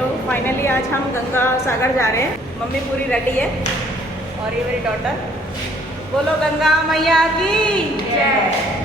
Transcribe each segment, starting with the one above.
Hello, finally आज हम गंगा सागर जा रहे हैं। मम्मी पूरी रेडी है और ये मेरी डॉटर। बोलो गंगा मैया की जय।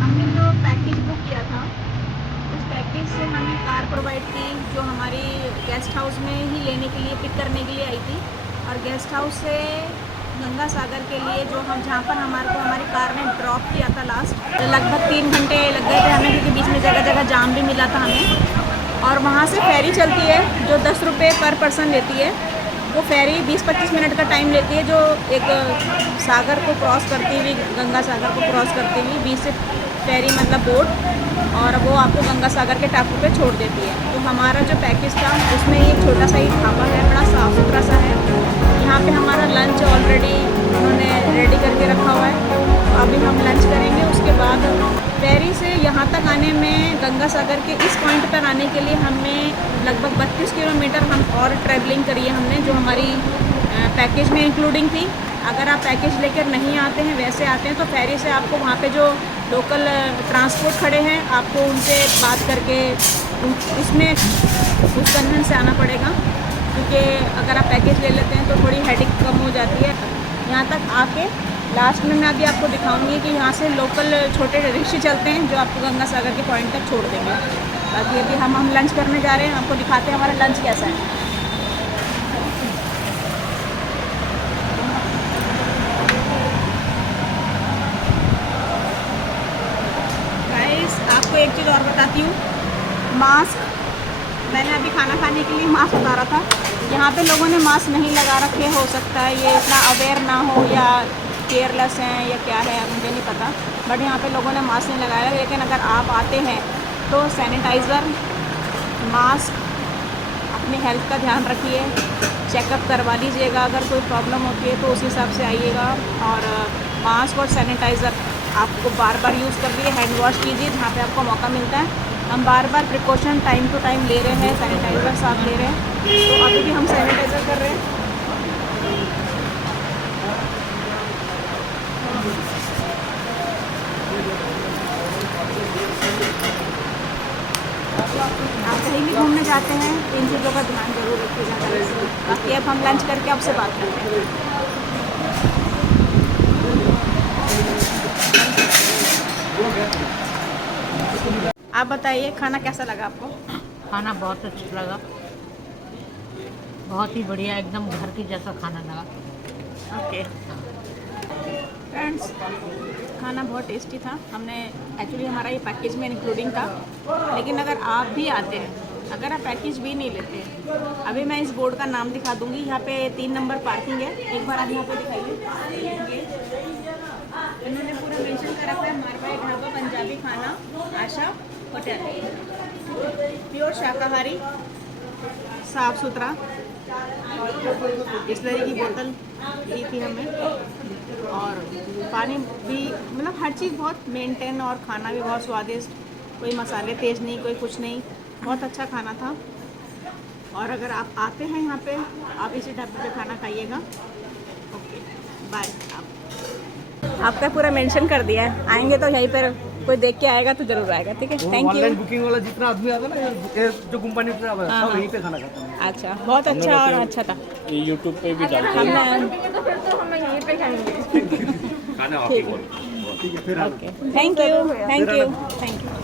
हमने जो पैकेज बुक किया था, उस पैकेज से हमें कार प्रोवाइड की जो हमारी गेस्ट हाउस में ही लेने के लिए, पिक करने के लिए आई थी। और गेस्ट हाउस से गंगा सागर के लिए जो हम जहाँ पर हमारी कार ने ड्रॉप किया था लास्ट, लगभग 3 घंटे लग गए थे हमें, क्योंकि बीच में जगह जगह जाम भी मिला था हमें। और वहाँ से फेरी चलती है जो 10 रुपये पर पर्सन लेती है। वो फेरी 20-25 मिनट का टाइम लेती है, जो एक सागर को क्रॉस करती हुई, गंगा सागर को क्रॉस करती हुई 20 से फेरी मतलब बोट, और वो आपको गंगा सागर के टापू पे छोड़ देती है। तो हमारा जो पैकेज था उसमें एक छोटा सा ही ढाबा है, बड़ा साफ़ सुथरा सा है। यहाँ पे हमारा लंच ऑलरेडी उन्होंने रेडी करके रखा हुआ है, तो अभी हम लंच करेंगे। उसके बाद फेरी से यहाँ तक आने में, गंगा सागर के इस पॉइंट पर आने के लिए हमें लगभग 32 किलोमीटर हम और ट्रैवलिंग करी है हमने, जो हमारी पैकेज में इंक्लूडिंग थी। अगर आप पैकेज लेकर नहीं आते हैं, वैसे आते हैं, तो फेरी से आपको वहाँ पे जो लोकल ट्रांसपोर्ट खड़े हैं, आपको उनसे बात करके इसमें उस कन्वेंस से आना पड़ेगा, क्योंकि अगर आप पैकेज ले लेते हैं तो थोड़ी हेडेक कम हो जाती है। यहाँ तक आके लास्ट में मैं अभी आपको दिखाऊंगी कि यहाँ से लोकल छोटे रिक्शे चलते हैं जो आपको गंगा सागर के पॉइंट तक छोड़ देंगे। बाकी अभी हम लंच करने जा रहे हैं, आपको दिखाते हैं हमारा लंच कैसा है। एक चीज़ और बताती हूँ, मास्क मैंने अभी खाना खाने के लिए मास्क उतारा था। यहाँ पे लोगों ने मास्क नहीं लगा रखे, हो सकता है ये इतना अवेयर ना हो या केयरलेस हैं या क्या है, मुझे नहीं पता, बट यहाँ पे लोगों ने मास्क नहीं लगाया। लेकिन अगर आप आते हैं तो सैनिटाइज़र, मास्क, अपनी हेल्थ का ध्यान रखिए, चेकअप करवा लीजिएगा। अगर कोई प्रॉब्लम होती है तो उस हिसाब से आइएगा। और मास्क और सैनिटाइज़र आपको बार बार यूज़ कर लिए, हैंड वॉश कीजिए जहाँ पे आपको मौका मिलता है। हम बार बार प्रिकॉशन टाइम टू टाइम ले रहे हैं, सैनिटाइज़र साथ ले रहे हैं, तो अभी भी हम सैनिटाइज़र कर रहे हैं। आप कहीं भी घूमने जाते हैं इन चीज़ों का ध्यान जरूर रखिएगा। बाकी अब हम लंच करके आपसे बात करते हैं। आप बताइए खाना कैसा लगा आपको? खाना बहुत अच्छा लगा, बहुत ही बढ़िया, एकदम घर की जैसा खाना लगा। ओके फ्रेंड्स, खाना बहुत टेस्टी था। हमने एक्चुअली हमारा ये पैकेज में इंक्लूडिंग था, लेकिन अगर आप भी आते हैं, अगर आप पैकेज भी नहीं लेते, अभी मैं इस बोर्ड का नाम दिखा दूंगी। यहाँ पे 3 नंबर पार्किंग है, एक बार आप यहाँ पे दिखाइए। इन्होंने पूरा मेंशन कर रखा है, मारवाड़ी ढाबा पंजाबी खाना आशा होटल, प्योर शाकाहारी, साफ सुथरा। बिस्लरी की बोतल दी थी हमें, और पानी भी, मतलब हर चीज़ बहुत मेंटेन, और खाना भी बहुत स्वादिष्ट, कोई मसाले तेज़ नहीं, कोई कुछ नहीं, बहुत अच्छा खाना था। और अगर आप आते हैं यहाँ पे, आप इसी ढाबे पे खाना खाइएगा। Okay bye. आपका पूरा मेंशन कर दिया है, आएंगे तो यहीं पर कोई देख के आएगा तो जरूर आएगा। ठीक है, थैंक यू। ऑनलाइन बुकिंग वाला जितना आदमी आता है ना, ये जो कंपनी पे आता है, सब यहीं पे खाना खाता है। अच्छा, बहुत अच्छा और अच्छा था। ये यूट्यूब पे भी डालते हैं हमने तो फिर तो हम यहीं पे खाएंगे। खाना वाकई बोल। ठीक है, फिर okay, thank you, thank you, thank you.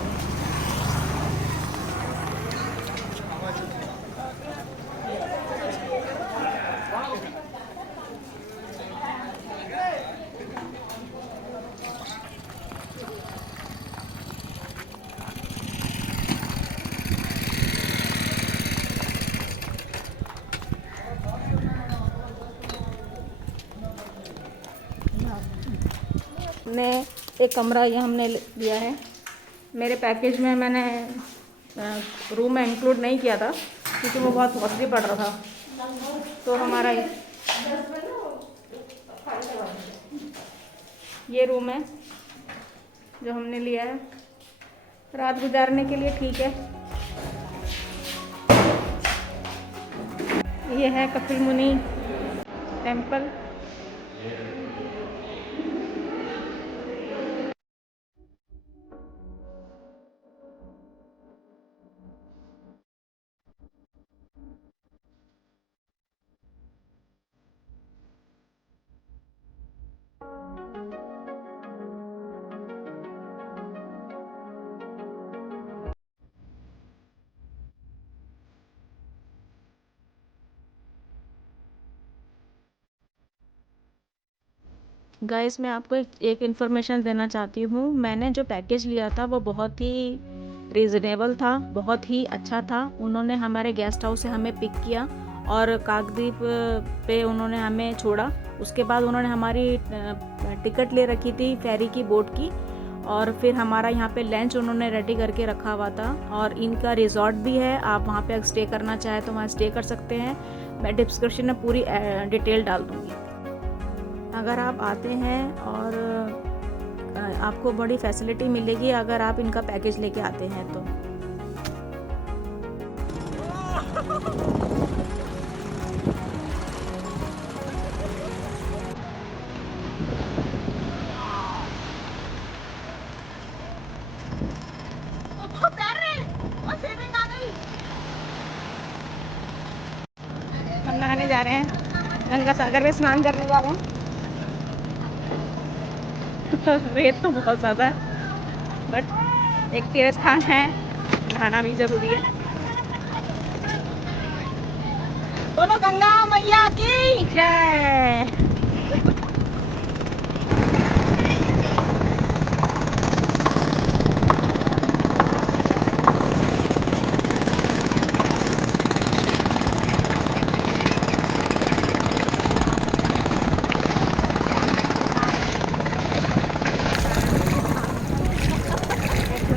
ने एक कमरा ये हमने लिया है। मेरे पैकेज में मैंने रूम में इंक्लूड नहीं किया था क्योंकि वो बहुत कॉस्टली पड़ रहा था। तो हमारा ये रूम है जो हमने लिया है रात गुजारने के लिए। ठीक है, ये है कपिल मुनि टेम्पल। गाइस, मैं आपको एक इन्फॉर्मेशन देना चाहती हूँ। मैंने जो पैकेज लिया था वो बहुत ही रीज़नेबल था, बहुत ही अच्छा था। उन्होंने हमारे गेस्ट हाउस से हमें पिक किया और काकद्वीप पे उन्होंने हमें छोड़ा। उसके बाद उन्होंने हमारी टिकट ले रखी थी फेरी की, बोट की, और फिर हमारा यहाँ पे लंच उन्होंने रेडी करके रखा हुआ था। और इनका रिजॉर्ट भी है, आप वहाँ पे स्टे करना चाहें तो वहाँ स्टे कर सकते हैं। मैं डिस्क्रिप्शन में पूरी डिटेल डाल दूँगी। अगर आप आते हैं और आपको बड़ी फैसिलिटी मिलेगी अगर आप इनका पैकेज लेके आते हैं तो। हम नहाने जा रहे हैं, गंगा सागर में स्नान करने जा रहे हैं। रेत तो बहुत ज़्यादा है, बट एक तीर्थ स्थान है, नहाना भी ज़रूरी है। दोनों गंगा मैया की जय।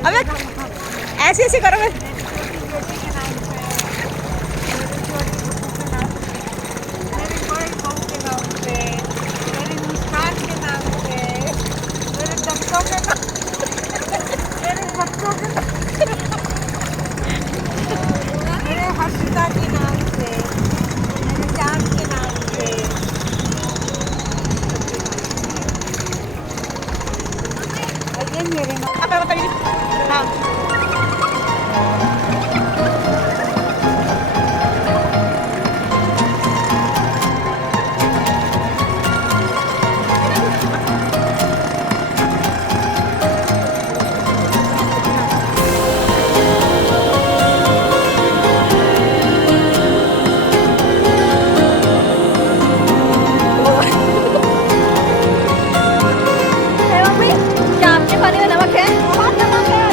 अबे ऐसे ऐसे करो बे। apa बताइए? हाँ मम्मी क्या आपके पानी में नमक है? बहुत नमक है।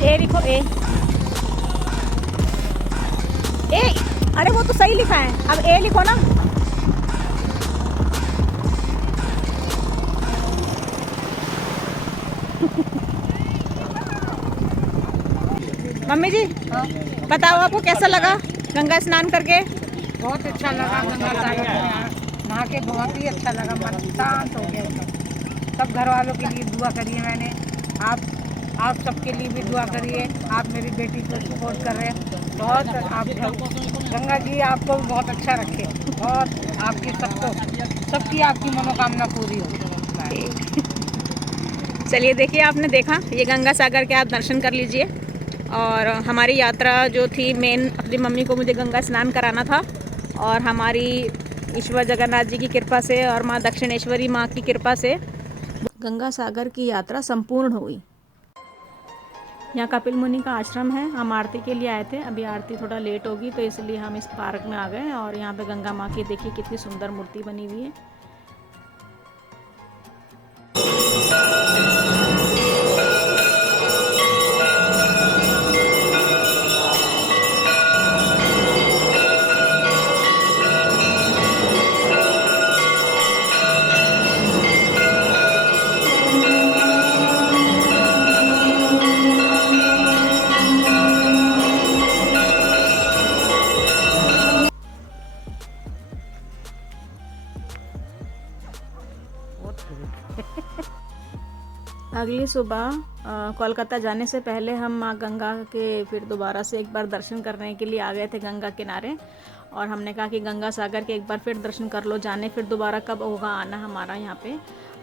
ए लिखो ए ए। अरे वो तो सही लिखा है, अब ए लिखो ना। मम्मी जी बताओ आपको कैसा लगा गंगा स्नान करके? बहुत अच्छा लगा गंगा सागर में नहा के, बहुत ही अच्छा लगा, मन शांत हो गया एकदम। सब घर वालों के लिए दुआ करिए, मैंने आप सबके लिए भी दुआ करिए। आप मेरी बेटी को सपोर्ट कर रहे हैं बहुत। आप गंगा जी आपको भी बहुत अच्छा रखे और आपकी सबकी आपकी मनोकामना पूरी हो। चलिए देखिए, आपने देखा ये गंगा सागर के आप दर्शन कर लीजिए। और हमारी यात्रा जो थी मेन, अपनी मम्मी को मुझे गंगा स्नान कराना था और हमारी ईश्वर जगन्नाथ जी की कृपा से और माँ दक्षिणेश्वरी माँ की कृपा से गंगा सागर की यात्रा संपूर्ण हुई। यहाँ कपिल मुनि का आश्रम है। हम आरती के लिए आए थे, अभी आरती थोड़ा लेट होगी तो इसलिए हम इस पार्क में आ गए। और यहाँ पे गंगा माँ की देखिए कितनी सुंदर मूर्ति बनी हुई है। अगली सुबह कोलकाता जाने से पहले हम माँ गंगा के फिर दोबारा से एक बार दर्शन करने के लिए आ गए थे गंगा किनारे। और हमने कहा कि गंगा सागर के एक बार फिर दर्शन कर लो, जाने फिर दोबारा कब होगा आना हमारा यहाँ पे।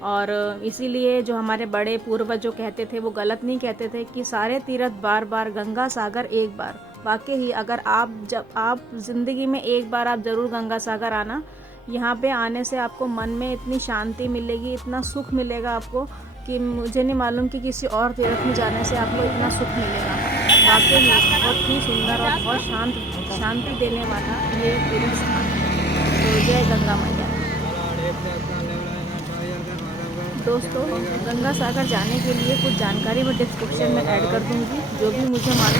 और इसीलिए जो हमारे बड़े पूर्वज जो कहते थे वो गलत नहीं कहते थे कि सारे तीर्थ बार बार, गंगा सागर एक बार। वाकई ही अगर आप ज़िंदगी में एक बार आप ज़रूर गंगा सागर आना। यहाँ पे आने से आपको मन में इतनी शांति मिलेगी, इतना सुख मिलेगा आपको कि मुझे नहीं मालूम कि किसी और तीर्थ में जाने से आपको इतना सुख मिलेगा। वाकई बहुत ही सुंदर और बहुत शांति देने वाला ये तीर्थ स्थान है। तो जय गंगा मैया। दोस्तों, गंगा सागर जाने के लिए कुछ जानकारी मैं डिस्क्रिप्शन में ऐड कर दूंगी। जो भी मुझे मालूम